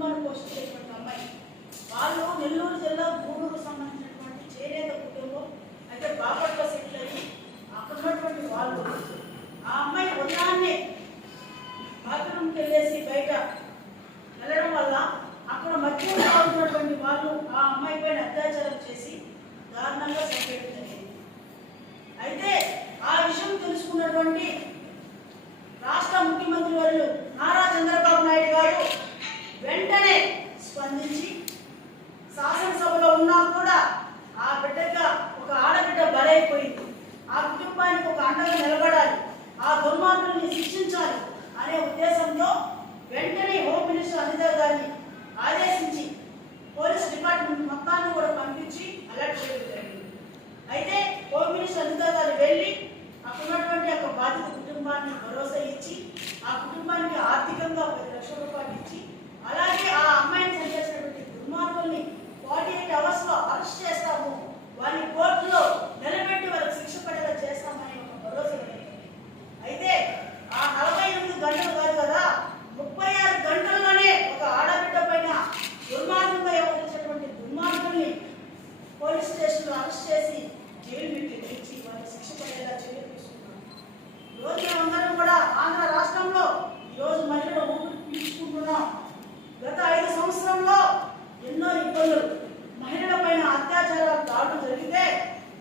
కుటుంబాన్ని పోషించేటువంటి అమ్మాయి. వాళ్ళు నెల్లూరు జిల్లా గూడూరు సంబంధించినటువంటి చేనేత కుటుంబం అయితే బాపట్ల సెటిల్ అయ్యి అక్కడ ఉన్నటువంటి వాళ్ళు. ఆ అమ్మాయి ఉదయాన్నే బాత్రూమ్కి వెళ్ళేసి బయట వెళ్ళడం వల్ల అక్కడ మధ్యలో ఉన్నటువంటి వాళ్ళు ఆ అమ్మాయి పైన అత్యాచారం చేసి దారుణంగా చంపేయడం అయితే ఆ విషయం తెలుసుకున్నటువంటి రాష్ట్ర ముఖ్యమంత్రి వర్యులు నారా చంద్రబాబు నాయుడు గారు వెంటనే స్పందించి శాసనసభలో ఉన్నా కూడా ఆ బిడ్డగా ఒక పాడైపోయింది. ఆ కుటుంబానికి ఒక అండగా నిలబడాలి. ఆ దుర్మార్గుల్ని శిక్షించాలి అనే ఉద్దేశంతో వెంటనే హోమ్ మినిస్టర్ అనిత గారిని ఆదేశించి పోలీస్ డిపార్ట్మెంట్ మొత్తాన్ని కూడా పంపించి అలర్ట్ చేయడం జరిగింది. అయితే హోమ్ మినిస్టర్ అనిత గారు వెళ్ళి అక్కడున్నటువంటి ఒక బాధిత కుటుంబాన్ని భరోసా ఇచ్చి ఆ కుటుంబానికి ఆర్థికంగా పది లక్షల రూపాయలు ఇచ్చి అలాగే ఆ అమ్మాయిని చంపేసినటువంటి దుర్మార్గుల్ని ఫార్టీ ఎయిట్ అవర్స్లో అరెస్ట్ చేస్తాము. వారిని కోర్టులో నిలబెట్టి వాళ్ళకి శిక్ష పడేలా చేస్తామని ఒక భరోసా అయితే ఆ నలభై ఎనిమిది గంటలు కాదు కదా ముప్పై ఆరు గంటల్లోనే ఒక ఆడబిడ్డ పైన దుర్మార్గంగా వ్యవహరించినటువంటి దుర్మార్గుల్ని పోలీస్ స్టేషన్లో అరెస్ట్ చేసి జైలు మీకు ఇచ్చి వారికి శిక్ష పడేలా చర్యలు తీసుకున్నాం ఈరోజు మేమందరం కూడా ఆంధ్ర రాష్ట్రంలో ఈరోజు మహిళలు ఊపిరి పీల్చుకుంటున్నాం. గత ఐదు సంవత్సరంలో ఎన్నో ఇబ్బందులు మహిళల పైన అత్యాచారాలు దాడులు జరిగితే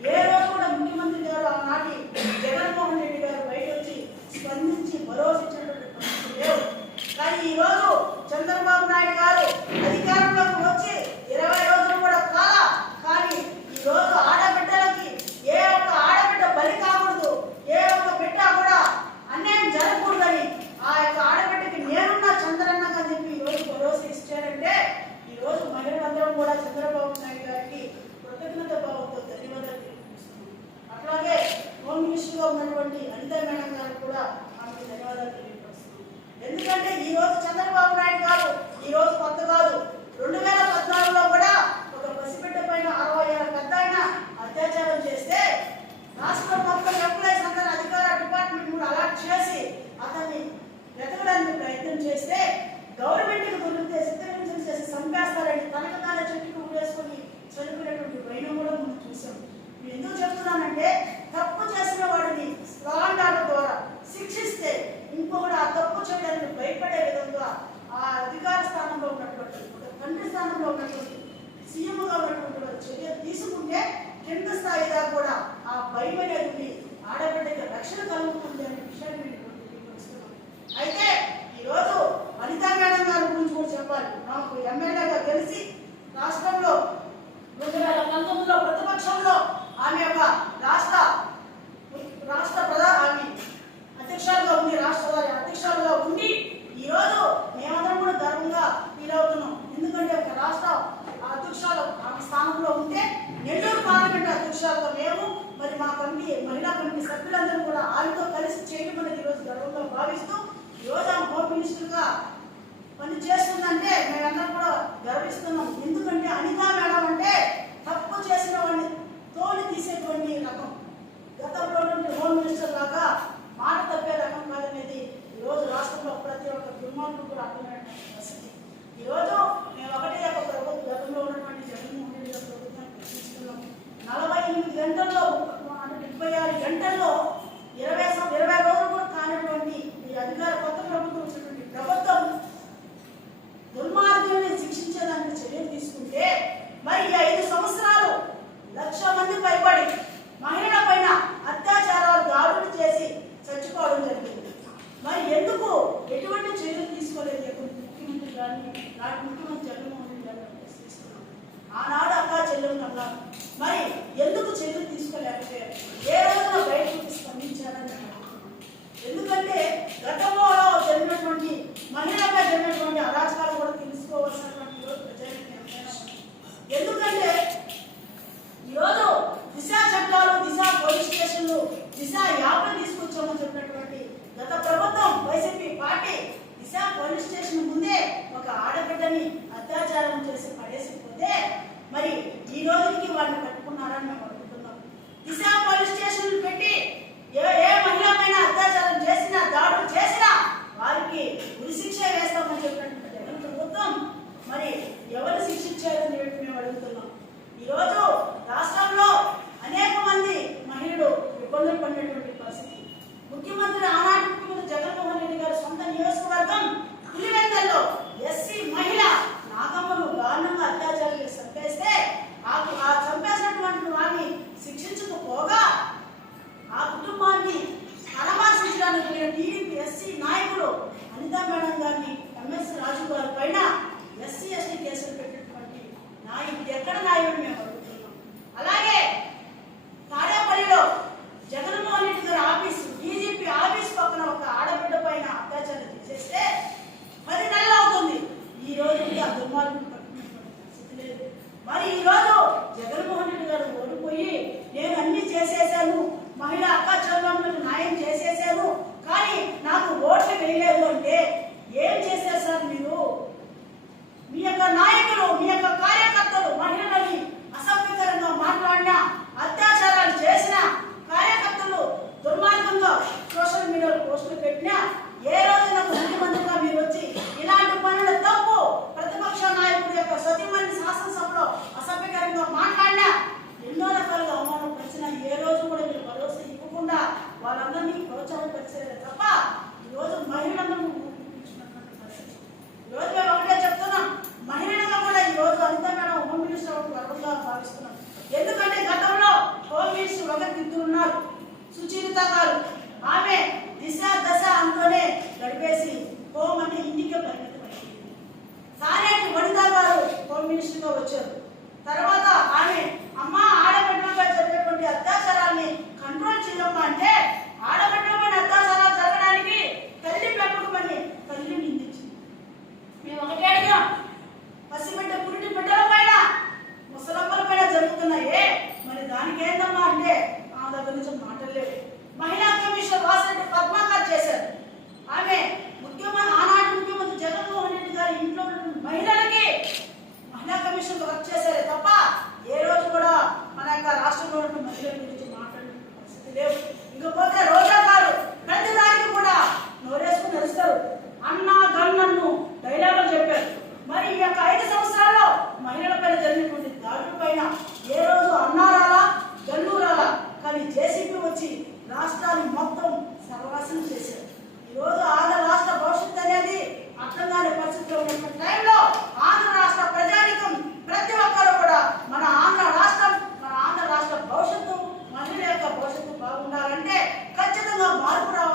ఏ రోజు కూడా ముఖ్యమంత్రి గారు ఆనాటి జగన్మోహన్ రెడ్డి గారు బయట వచ్చి స్పందించి భరోసా ఇచ్చినటువంటి పరిస్థితి లేవు కానీ ఈ రోజు చంద్రబాబు నాయుడు గారు అధికారంలోకి వచ్చి ఇరవై రోజులు కూడా కాలా కానీ ఈ రోజు ఆడబిడ్డలకి ఏ ఒక్క ఆడబిడ్డ బలి కాకూడదు ఏ ఒక్క బిడ్డ కూడా అన్యాయం జరగకూడదని ఆ యొక్క ఆడబిడ్డకి నేనున్నా చంద్రన్నగా చెప్పి ఈ రోజు భరోసా ఇచ్చారంటే ఈ రోజు మహిళలందరం కూడా చంద్రబాబు నాయుడు గారికి కృతజ్ఞత భావంతో ధన్యవాదాలు తెలియజేస్తున్నాం అట్లాగే హోమ్ మినిస్టర్గా ఉన్నటువంటి అనిత మేడం గారు కూడా ఆమెకు ధన్యవాదాలు తెలియజేస్తున్నాం ఎందుకంటే ఈ రోజు చంద్రబాబు నాయుడు గారు ఈ రోజు కొత్త కాదు రెండు వేల పద్నాలుగులో కూడా ఒక పసిబిడ్డ పైన అరవై ఏళ్ళ పెద్ద ఆయన అత్యాచారం చేస్తే రాష్ట్రం మొత్తం ఎంప్లాయీస్ అందరూ అధికార డిపార్ట్మెంట్ కూడా అలాట్ చేసి అతన్ని వెతకడానికి ప్రయత్నం చేస్తే గవర్నమెంట్కి దొరికితే చిత్రహింసలు చేసి చంపేస్తారని తనకు తానే చెట్టుకు వేసుకొని చనిపోయినటువంటి వైనం కూడా మనం చూసాం. నేను ఎందుకు చెప్తున్నానంటే తప్పు చేసిన వాడిని స్ట్రాంగ్ ఆర్డర్ ద్వారా శిక్షిస్తే ఇంకొకటి ఆ తప్పు చేయడానికి భయపడే విధంగా ఆ అధికార స్థానంలో ఉన్నటువంటి ఒక తండ్రి స్థానంలో ఉన్నటువంటి సీఎంగా ఉన్నటువంటి వారు చర్య తీసుకుంటే కింద స్థాయి దాకా కూడా ఆ భయం అనేది ఉంది. ఆడబిడ్డకి రక్షణ కలుగుతుంది అనే విషయాన్ని నేను ఇప్పుడు తెలియపరుస్తున్నాను. అయితే ఈరోజు వనితా మేడం గారి గురించి కూడా చెప్పాలి నాకు ఎమ్మెల్యేగా గెలిచి రాష్ట్రంలో రెండు వేల పంతొమ్మిదిలో ప్రతిపక్షంలో ఆమె యొక్క రాష్ట్ర రాష్ట్ర ప్రధాన ఆమె అధ్యక్షులుగా ఉంది రాష్ట్ర వారి అధ్యక్షులుగా ఉండి ఈరోజు మేమందరం కూడా గర్వంగా ఫీల్ అవుతున్నాం ఎందుకంటే ఒక రాష్ట్ర అధ్యక్షులు ఆమె స్థానంలో ఉంటే నెల్లూరు పార్లమెంట్ అధ్యక్షులుగా మేము మరి మా కమిటీ మహిళా కమిటీ సభ్యులందరూ కూడా ఆమెతో కలిసి చేయడం అనేది ఈరోజు గర్వంగా భావిస్తూ ఈరోజు ఆమె హోమ్ మినిస్టర్గా పని చేస్తుందంటే మేమందరం కూడా గర్విస్తున్నాం. ఎందుకంటే అనితా మేడం అంటే తప్పు చేసిన వాడిని తోలి తీసేటువంటి రకం. గతంలో ఉన్నటువంటి హోమ్ మినిస్టర్ లాగా మాట తప్పే రకం కాదనేది ఈరోజు రాష్ట్రంలో ప్రతి ఒక్క దుర్మార్గుడు కూడా అర్థమైనటువంటి పరిస్థితి ఈరోజు మేము ఒకటే ఒక ప్రభుత్వం గతంలో ఉన్నటువంటి జగన్మోహన్ రెడ్డి గారి ప్రభుత్వాన్ని ప్రశ్నిస్తున్నాం నలభై ఎనిమిది గంటల్లో అంటే ముప్పై ఆరు గంటల్లో ఇరవై సం- ఇరవై రోజులు కూడా కానటువంటి ఈ అధికార కొత్త ప్రభుత్వం వచ్చినటువంటి ప్రభుత్వం దుర్మార్గుల్ని శిక్షించేదానికి చర్యలు తీసుకుంటే మరి ఈ ఐదు సంవత్సరాలు లక్ష మంది పైబడి మహిళల పైన అత్యాచారాలు దాడులు చేసి చచ్చిపోవడం జరిగింది మరి ఎందుకు ఎటువంటి చర్యలు తీసుకోలేదు ఎప్పుడు ముఖ్యమంత్రి గారిని నాటి ముఖ్యమంత్రి జగన్మోహన్ రెడ్డి గారిని ప్రశ్నిస్తున్నాం ఆనాడు అక్కా చెల్లెలు అన్నారు మరి ఎందుకు చర్యలు తీసుకోలేకపోతే ఏ రోజున బయటకు స్పందించారని ఎందుకంటే గతంలో మినిస్టర్గా వచ్చారు. తర్వాత కానీ జేసీపీ వచ్చి రాష్ట్రాన్ని మొత్తం సర్వనాశనం చేశారు. ఈరోజు ఆంధ్ర రాష్ట్ర భవిష్యత్తు అనేది అర్థం కాని పరిస్థితిలో ఉన్న టైంలో ఆంధ్ర రాష్ట్ర ప్రజానికం ప్రతి ఒక్కరు కూడా మన ఆంధ్ర రాష్ట్రం మన ఆంధ్ర రాష్ట్ర భవిష్యత్తు మహిళల యొక్క భవిష్యత్తు బాగుండాలంటే ఖచ్చితంగా మార్పు రావాలి.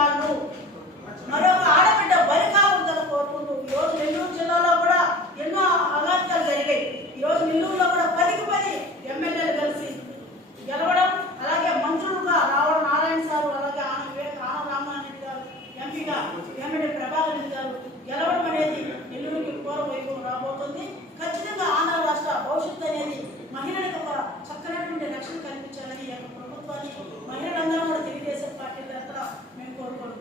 వాళ్ళు. మరొక ఆడబిడ్డ బలి కావద్దని కోరుకుంటూ ఈరోజు నెల్లూరు జిల్లాలో కూడా ఎన్నో అఘాతాలు జరిగాయి. ఈరోజు నెల్లూరులో కూడా పదికి పది ఎమ్మెల్యేలు కలిసి గెలవడం అలాగే మంత్రులుగా రావడం నారాయణ సారు అలాగే ఆన వివేక ఆన రామారెడ్డి గారు ఎంపీగా ఎమ్మెల్యే ప్రభాకర్ రెడ్డి గారు గెలవడం అనేది నెల్లూరుకి పూర్వ వైభవం రాబోతుంది. ఖచ్చితంగా ఆంధ్ర రాష్ట్ర భవిష్యత్తు అనేది మహిళలకు చక్కనటువంటి రక్షణ కల్పించాలని ప్రభుత్వాన్ని మహిళలను మేము కోరుకుంటున్నాం